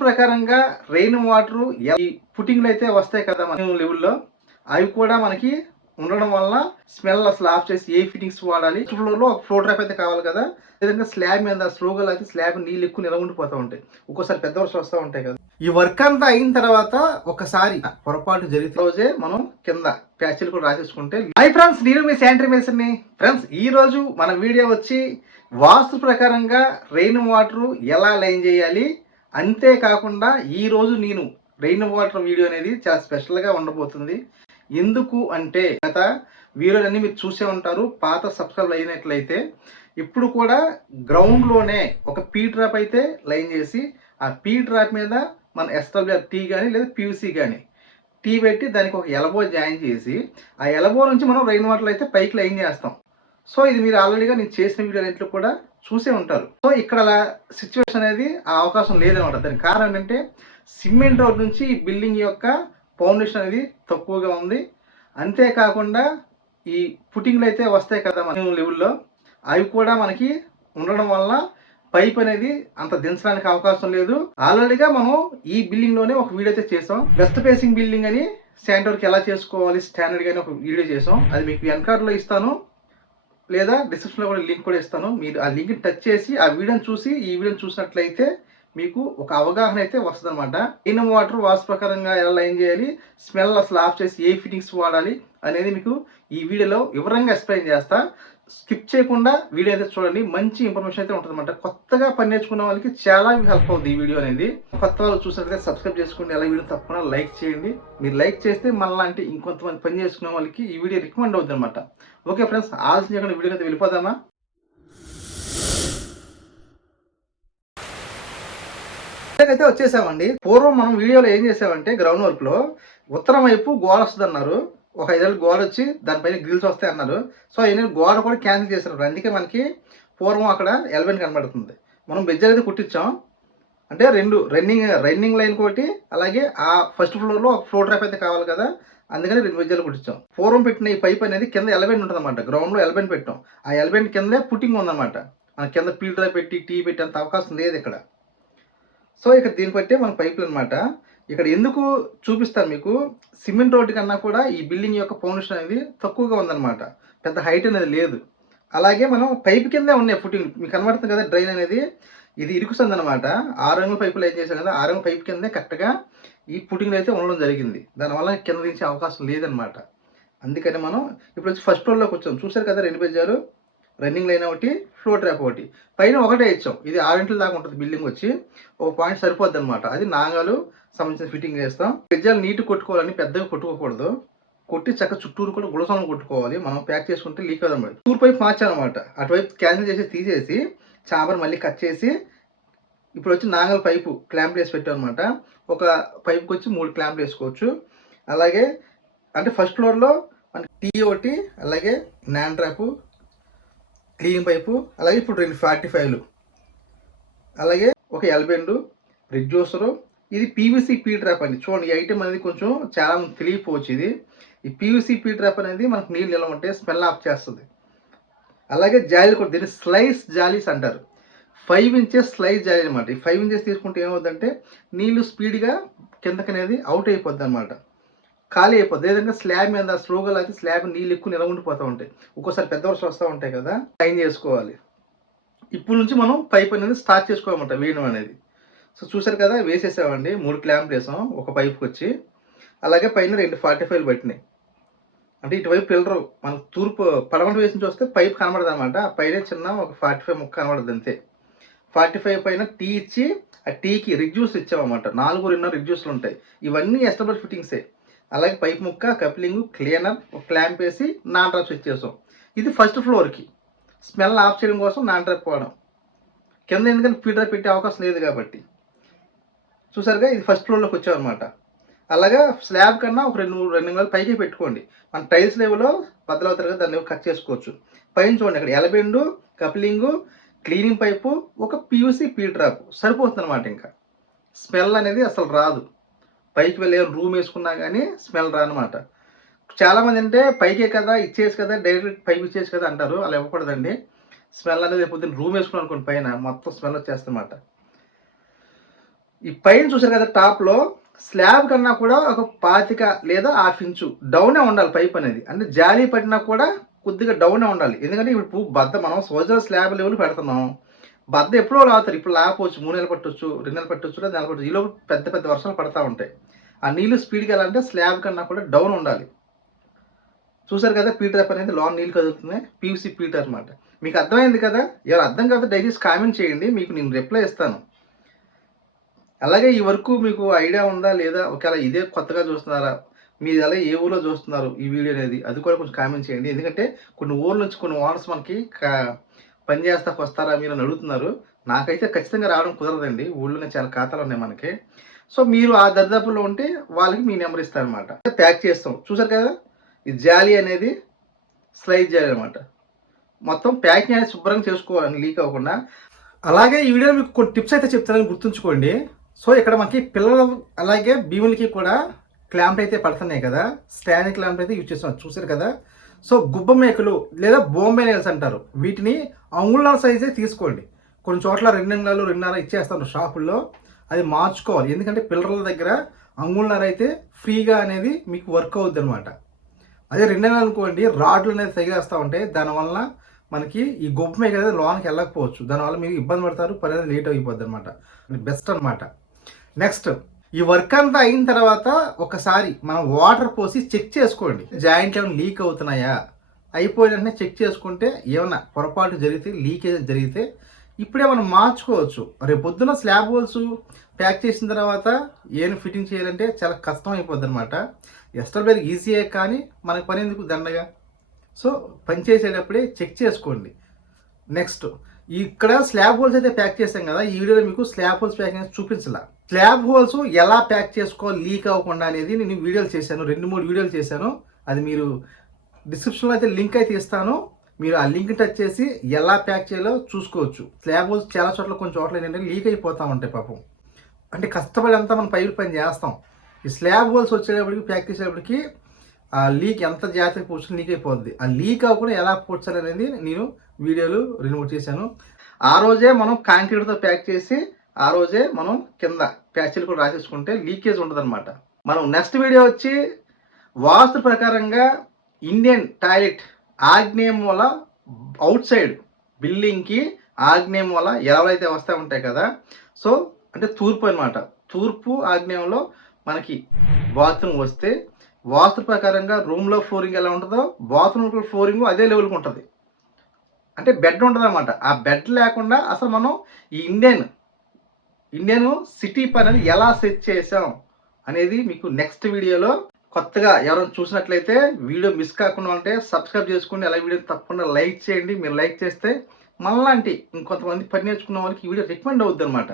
ప్రకారంగా rain water ఈ పుట్టింగ్లు అయితే వస్తాయి కదా మన లెవెల్లో అవి కూడా మనకి ఉండడం వల్ల స్మెల్ అసలు ఆఫ్ చేసి ఏ ఫిట్టింగ్స్ వాడాలి ఫ్లోర్లో ఒక ఫ్లోర్ అయితే కావాలి కదా. లేదంటే స్లాబ్ మీద స్లోగా అయితే స్లాబ్ నీళ్ళు ఎక్కువ నిలవ ఉండిపోతూ ఉంటాయి. ఒక్కోసారి పెద్ద వర్షం వస్తూ ఉంటాయి కదా. ఈ వర్క్ అంతా అయిన తర్వాత ఒకసారి పొరపాటు జరిగిన రోజే మనం కింద ప్యాచ్లు కూడా రాసేసుకుంటే హై ఫ్రెండ్స్ నేను మీ శానిటరీ మెడిసిన్ ఫ్రెండ్స్ ఈ రోజు మన వీడియో వచ్చి వాస్తు ప్రకారంగా రెయిన్ వాటర్ ఎలా లైన్ చేయాలి అంతేకాకుండా ఈరోజు నేను రెయిన్ వాటర్ వీడియో అనేది చాలా స్పెషల్గా ఉండబోతుంది. ఎందుకు అంటే గత వీడియోలన్నీ మీరు చూసే ఉంటారు పాత సబ్స్క్రైబ్ అయినట్లయితే ఇప్పుడు కూడా గ్రౌండ్లోనే ఒక పీ డ్రాప్ అయితే లైన్ చేసి ఆ పీ డ్రాప్ మీద మన ఎస్డబ్ల్యూఆర్ టీ కానీ లేదా పీయూసీ కానీ టీ పెట్టి దానికి ఒక ఎలబో జాయిన్ చేసి ఆ ఎలబో నుంచి మనం రెయిన్ వాటర్ అయితే పైకి లైన్ చేస్తాం. సో ఇది మీరు ఆల్రెడీగా నేను చేసిన వీడియోలు కూడా చూసే ఉంటారు. సో ఇక్కడ అలా సిచ్యువేషన్ అనేది ఆ అవకాశం లేదనమాట. దానికి కారణం ఏంటంటే సిమెంట్ రోడ్ నుంచి ఈ బిల్డింగ్ యొక్క ఫౌండేషన్ అనేది తక్కువగా ఉంది. అంతేకాకుండా ఈ పుట్టింగ్లు అయితే వస్తాయి కదా మన లెవెల్లో అవి కూడా మనకి ఉండడం వల్ల పైప్ అనేది అంత దించడానికి అవకాశం లేదు. ఆల్రెడీగా మనం ఈ బిల్డింగ్లోనే ఒక వీడియో అయితే చేసాం. వెస్ట్ ఫేసింగ్ బిల్డింగ్ అని శాంటోర్కి ఎలా చేసుకోవాలి స్టాండర్డ్ అని ఒక వీడియో చేసాం. అది మీకు వెనకార్డ్ ఇస్తాను. లేదా డిస్క్రిప్షన్లో కూడా లింక్ కూడా ఇస్తాను. మీరు ఆ లింక్ టచ్ చేసి ఆ వీడియోని చూసి ఈ వీడియోని చూసినట్లయితే మీకు ఒక అవగాహన అయితే వస్తుంది అనమాట ఇన్ వాటర్ వాస్ ప్రకారంగా ఎలా లైన్ చేయాలి స్మెల్ అసలు ఆఫ్ చేసి ఏ ఫిట్టింగ్స్ వాడాలి అనేది మీకు ఈ వీడియోలో వివరంగా ఎక్స్ప్లెయిన్ చేస్తా. స్కిప్ చేయకుండా వీడియో అయితే చూడండి. మంచి ఇన్ఫర్మేషన్ అయితే ఉంటుంది అనమాట కొత్తగా పని నేర్చుకున్న వాళ్ళకి చాలా హెల్ప్ అవుతుంది ఈ వీడియో అనేది. కొత్త వాళ్ళు చూసినట్లయితే సబ్స్క్రైబ్ చేసుకోండి. ఎలా వీడియో తప్పకుండా లైక్ చేయండి. మీరు లైక్ చేస్తే మనలాంటి ఇంకొంతమంది పని చేసుకునే వాళ్ళకి ఈ వీడియో రికమెండ్ అవుతుంది అనమాట ఓకే ఫ్రెండ్స్ ఆలోచన చేయకుండా వీడియో అయితే వెళ్ళిపోదామా? అయితే వచ్చేసామండి. పూర్వం మనం వీడియోలో ఏం చేసామంటే గ్రౌండ్ వర్క్లో ఉత్తరం వైపు గోడ వస్తుంది అన్నారు ఒక ఐదేళ్ళు గోడ వచ్చి దానిపైన గ్రిల్స్ వస్తాయి అన్నారు. సో అయిన గోడ కూడా క్యాన్సిల్ చేశారు. అందుకే మనకి పూర్వం అక్కడ ఎలవెన్ కనబడుతుంది. మనం బెజ్జర్ అయితే కుట్టించాం. అంటే రెండు రన్నింగ్ రన్నింగ్ లైన్ ఒకటి అలాగే ఆ ఫస్ట్ ఫ్లోర్లో ఒక ఫ్లోర్ ట్రాప్ అయితే కావాలి కదా. అందుకని రెండు బెజ్జాలు కుట్టించాం. పూర్వం పెట్టిన ఈ పైప్ అనేది కింద ఎలవెన్ ఉంటుంది అనమాట గ్రౌండ్లో పెట్టాం. ఆ ఎలవెన్ కిందే పుట్టింగ్ ఉందన్నమాట. మన కింద పీల్ డ్రైవ్ పెట్టి టీ పెట్టేంత అవకాశం లేదు ఇక్కడ. సో ఇక్కడ దీన్ని బట్టే మన పైపులు అనమాట ఇక్కడ ఎందుకు చూపిస్తాను మీకు? సిమెంట్ రోడ్డు కన్నా కూడా ఈ బిల్డింగ్ యొక్క ఫౌండేషన్ అనేది తక్కువగా ఉందన్నమాట. పెద్ద హైట్ అనేది లేదు. అలాగే మనం పైప్ కిందే ఉన్నాయి ఫుటింగ్. మీకు కనబడుతుంది కదా డ్రైన్ అనేది? ఇది ఇరుకుస్తుంది అనమాట ఆరు రంగుల పైపులు ఏం చేశాను కదా ఆరు రంగుల పైప్ కిందే కరెక్ట్గా ఈ పుట్టింగ్ అయితే ఉండడం జరిగింది. దానివల్ల కింద దించే అవకాశం లేదనమాట అందుకని మనం ఇప్పుడు వచ్చి ఫస్ట్ ఫ్లోర్లోకి వచ్చాం. చూసారు కదా రెండు బెజ్జారు? రన్నింగ్ లైన్ ఒకటి ఫ్లోర్ ట్రాప్ ఒకటి. పైన ఒకటే ఇచ్చాం. ఇది ఆరింట్ల దాకా ఉంటుంది బిల్డింగ్ వచ్చి. ఒక పాయింట్ సరిపోద్ది అనమాట అది నాగాలు సంబంధించిన ఫిట్టింగ్ చేస్తాం బెజ్జాలు నీట్ కొట్టుకోవాలని పెద్దగా కొట్టుకోకూడదు. కొట్టి చక్క చుట్టూరు కూడా గుడసాలను కొట్టుకోవాలి. మనం ప్యాక్ చేసుకుంటే లీక్ అవుదాం టూర్ పైపు మార్చాలన్నమాట. అటువైపు క్యాన్సిల్ చేసి తీసేసి చాంబర్ మళ్ళీ కట్ చేసి ఇప్పుడు వచ్చి నాగల పైపు క్లాంప్ వేసి పెట్టాం అనమాట ఒక పైపుకి వచ్చి మూడు క్లాంప్ వేసుకోవచ్చు. అలాగే అంటే ఫస్ట్ ఫ్లోర్లో మనకి టీ ఒకటి అలాగే నాన్ ట్రాపు క్లీన్ పైపు అలాగే ఇప్పుడు రెండు ఫార్టీ ఫైవ్లు. అలాగే ఒక ఎల్బెండు రిడ్యూసరు ఇది పీవీసీ పీ డ్రాప్ అండి. చూడండి ఈ ఐటమ్ అనేది కొంచెం చాలా తెలియపోవచ్చు ఇది ఈ పీవీసీ పీ ట్రాప్ అనేది మనకు నీళ్ళు నిల్వ ఉంటే స్మెల్ ఆఫ్ చేస్తుంది. అలాగే జాలీలు కూడా దీన్ని స్లైస్ జాలీస్ అంటారు. ఫైవ్ ఇంచెస్ స్లైస్ జాలీ అనమాట ఈ ఫైవ్ ఇంచెస్ తీసుకుంటే ఏమవుతుందంటే నీళ్ళు స్పీడ్గా కిందకి అనేది అవుట్ అయిపోద్ది అనమాట ఖాళీ అయిపోద్ది. ఏదైనా స్లాబ్ మీద స్లోగా అయితే స్లాబ్ నీళ్ళు ఎక్కువ నిలవ ఉండిపోతూ ఉంటాయి. ఒక్కోసారి పెద్ద వర్షం వస్తూ ఉంటాయి కదా లైన్ చేసుకోవాలి. ఇప్పుడు నుంచి మనం పైప్ అనేది స్టార్ట్ చేసుకోవాలన్నమాట వేయడం అనేది. సో చూసారు కదా వేసేసామండి. మూడు క్లాంప్ వేసాం ఒక పైప్కి వచ్చి. అలాగే పైన రెండు ఫార్టీ ఫైవ్ పట్టినాయి. అంటే ఇటువైపు పిల్లరు మన తూర్పు పడమట వేసి చూస్తే పైప్ కనబడదు అనమాట ఆ పైన చిన్న ఒక ఫార్టీ ఫైవ్ ముక్క కనబడదు అంతే. ఫార్టీ ఫైవ్ పైన టీ ఇచ్చి ఆ టీకి రిడ్యూస్ ఇచ్చామన్నమాట. నాలుగు రెండు రిడ్యూస్లు ఉంటాయి. ఇవన్నీ ఎస్టాబ్లిష్ ఫిట్టింగ్సే. అలాగే పైప్ ముక్క కప్లింగ్ క్లీనర్ ఒక క్లాంప్ వేసి నాన్ డ్రాప్ సెట్ చేసాం ఇది ఫస్ట్ ఫ్లోర్కి స్మెల్ ఆఫ్ చేయడం కోసం నాన్ డ్రాప్ పోవడం. కింద ఎందుకంటే ఫీడర్ పెట్టే అవకాశం లేదు కాబట్టి. చూసారుగా ఇది ఫస్ట్ ఫ్లోర్లోకి వచ్చామన్నమాట. అలాగా స్లాబ్ కన్నా ఒక రెండు మూడు రెండు వందలు పైకి పెట్టుకోండి. మన టైల్స్ లెవెల్లో బద్దలవుతారు కదా దాన్ని కట్ చేసుకోవచ్చు. పైన చూడండి ఇక్కడ L bend coupling cleaning pipe ఒక పియూసీ పీ డ్రాప్ సరిపోతుంది అనమాట ఇంకా. స్మెల్ అనేది అసలు రాదు. పైకి వెళ్ళి రూమ్ వేసుకున్నా కానీ స్మెల్ రానమాట. చాలామంది అంటే పైకే కదా ఇచ్చేసి కదా డైరెక్ట్ పైకి ఇచ్చేసి కదా అంటారు అలా ఇవ్వకూడదండి. స్మెల్ అనేది పొద్దున్న రూమ్ వేసుకున్నాను అనుకోండి పైన మొత్తం స్మెల్ వచ్చేస్తమాట ఈ పైన చూసారు కదా టాప్లో స్లాబ్ కన్నా కూడా ఒక పాతిక లేదా హాఫ్ ఇంచు డౌనే ఉండాలి పైప్ అనేది. అంటే జాలీ పడినా కూడా కొద్దిగా డౌనే ఉండాలి. ఎందుకంటే ఇప్పుడు బద్ద మనం సోజర్ స్లాబ్ లెవెల్ పెడుతున్నాం. బద్ద ఎప్పుడో లాగుతారు. ఇప్పుడు లాగపోవచ్చు మూడు నెలలు పట్టొచ్చు రెండు నెలలు పట్టొచ్చు లేదా నెల పట్టొచ్చు. ఈలో పెద్ద పెద్ద వర్షాలు పడతా ఉంటాయి. ఆ నీళ్ళు స్పీడ్కి వెళ్ళాలంటే స్లాబ్ కన్నా కూడా డౌన్ ఉండాలి. చూసారు కదా పీటర్ అనేది లాంగ్ నీళ్ళు కదులుతున్నాయి. పీవీసీ పీటర్ అనమాట మీకు అర్థమైంది కదా? ఎవరు అర్థం కాదు దయచేసి కామెంట్ చేయండి. మీకు నేను రిప్లై ఇస్తాను. అలాగే ఈ వరకు మీకు ఐడియా ఉందా లేదా? ఒకవేళ ఇదే కొత్తగా చూస్తున్నారా? మీరు అలా ఏ ఊర్లో చూస్తున్నారు ఈ వీడియో అనేది? అది కూడా కొంచెం కామెంట్ చేయండి. ఎందుకంటే కొన్ని ఊర్ల నుంచి కొన్ని ఓనర్స్ మనకి కా- పని చేస్తాకు వస్తారా మీరు అని అడుగుతున్నారు. నాకైతే ఖచ్చితంగా రావడం కుదరదండి. ఊళ్ళోనే చాలా ఖాతాలు ఉన్నాయి మనకి. సో మీరు ఆ దరిదాపుల్లో ఉంటే వాళ్ళకి మీ నెంబర్ ఇస్తారనమాట ప్యాక్ చేస్తాం. చూసారు కదా? ఈ జాలీ అనేది స్లైడ్ జాలీ అనమాట మొత్తం ప్యాకింగ్ అనేది శుభ్రంగా చేసుకోవాలి లీక్ అవ్వకుండా. అలాగే ఈ వీడియో మీకు కొన్ని టిప్స్ అయితే చెప్తానని గుర్తుంచుకోండి. సో ఇక్కడ మనకి పిల్లలు అలాగే భీములకి కూడా క్లాంప్ అయితే పడుతున్నాయి కదా. స్టాండింగ్ క్లాంప్ అయితే యూజ్ చేస్తున్నాం. చూసారు కదా? సో గుబ్బ మేకలు లేదా బొంబే నేల్స్ అంటారు. వీటిని అంగుళాల సైజే తీసుకోండి. కొన్ని చోట్ల రెండు అంగుళాలు రెండున్నర ఇచ్చేస్తాను షాపుల్లో. అది మార్చుకోవాలి. ఎందుకంటే పిల్లల దగ్గర అంగుళన్నర అయితే ఫ్రీగా అనేది మీకు వర్క్ అవుద్ది అనమాట అదే రెండు అనుకోండి రాడ్లు అనేది తగిలేస్తూ ఉంటాయి దానివల్ల మనకి ఈ గొప్ప మేక అనేది లోనికి వెళ్ళకపోవచ్చు. దానివల్ల మీరు ఇబ్బంది పడతారు పని అనేది లేట్ అయిపోద్ది అనమాట బెస్ట్ అనమాట నెక్స్ట్ ఈ వర్క్ అంతా అయిన తర్వాత ఒకసారి మనం వాటర్ పోసి చెక్ చేసుకోండి. జాయింట్ ఏమైనా లీక్ అవుతున్నాయా? అయిపోయిన వెంటనే చెక్ చేసుకుంటే ఏమైనా పొరపాటు జరిగితే లీకేజ్ జరిగితే ఇప్పుడే మనం మార్చుకోవచ్చు. రేపు పొద్దున స్లాబ్ హోల్స్ ప్యాక్ చేసిన తర్వాత ఏం ఫిట్టింగ్ చేయాలంటే చాలా కష్టం అయిపోద్ది అనమాట ఎస్టల్ బేర్ ఈజీయే కానీ మనకి పని ఎందుకు దండగా? సో పని చేసేటప్పుడే చెక్ చేసుకోండి. నెక్స్ట్ ఇక్కడ స్లాబ్ హోల్స్ అయితే ప్యాక్ చేసాం కదా ఈ వీడియోలో మీకు స్లాబ్ హోల్స్ ప్యాకింగ్ చూపించలా. స్లాబ్ హోల్స్ ఎలా ప్యాక్ చేసుకోవాలి లీక్ అవ్వకుండా అనేది నేను వీడియోలు చేశాను. రెండు మూడు వీడియోలు చేశాను. అది మీరు డిస్క్రిప్షన్లో అయితే లింక్ అయితే ఇస్తాను. మీరు ఆ లింక్ టచ్ చేసి ఎలా ప్యాక్ చేయాలో చూసుకోవచ్చు. స్లాబ్ హోల్స్ చాలా చోట్ల కొన్ని చోట్ల ఏంటంటే లీక్ అయిపోతూ ఉంటాయి పాపం. అంటే కష్టపడి అంతా మనం పైపు పని చేస్తాం. ఈ స్లాబ్ హోల్స్ వచ్చేటప్పటికి ప్యాక్ చేసేటప్పటికి ఆ లీక్ ఎంత జాగ్రత్తగా పూడ్చుకుని లీక్ అయిపోద్ది. ఆ లీక్ అవ్వకుండా ఎలా పూడ్చాలి అనేది నేను వీడియోలు రెండు మూడు చేశాను. ఆ రోజే మనం కాంక్రీట్తో ప్యాక్ చేసి ఆ రోజే మనం కింద ప్యాచీలు కూడా రాసేసుకుంటే లీకేజ్ ఉండదన్నమాట. మనం నెక్స్ట్ వీడియో వచ్చి వాస్తు ప్రకారంగా ఇండియన్ టాయిలెట్ ఆగ్నేయం వల్ల అవుట్ సైడ్ బిల్డింగ్కి ఆగ్నేయం వల్ల ఎలవలైతే వస్తూ ఉంటాయి కదా సో అంటే తూర్పు అనమాట తూర్పు ఆగ్నేయంలో మనకి బాత్రూమ్ వస్తే వాస్తు ప్రకారంగా రూమ్లో ఫ్లోరింగ్ ఎలా ఉంటుందో బాత్రూమ్ ఫ్లోరింగ్ అదే లెవెల్కి ఉంటుంది. అంటే బెడ్ ఉంటుంది అనమాట ఆ బెడ్ లేకుండా అసలు మనం ఈ ఇండియన్ ఇండియన్ సిటీ పని అనేది ఎలా సెట్ చేసాం అనేది మీకు నెక్స్ట్ వీడియోలో కొత్తగా ఎవరైనా చూసినట్లయితే వీడియో మిస్ కాకుండా ఉంటే సబ్స్క్రైబ్ చేసుకోండి అలాగే వీడియో తప్పకుండా లైక్ చేయండి. మీరు లైక్ చేస్తే మనలాంటి ఇంకొంతమంది పని నేర్చుకున్న వాళ్ళకి ఈ వీడియో రికమెండ్ అవుద్ది అనమాట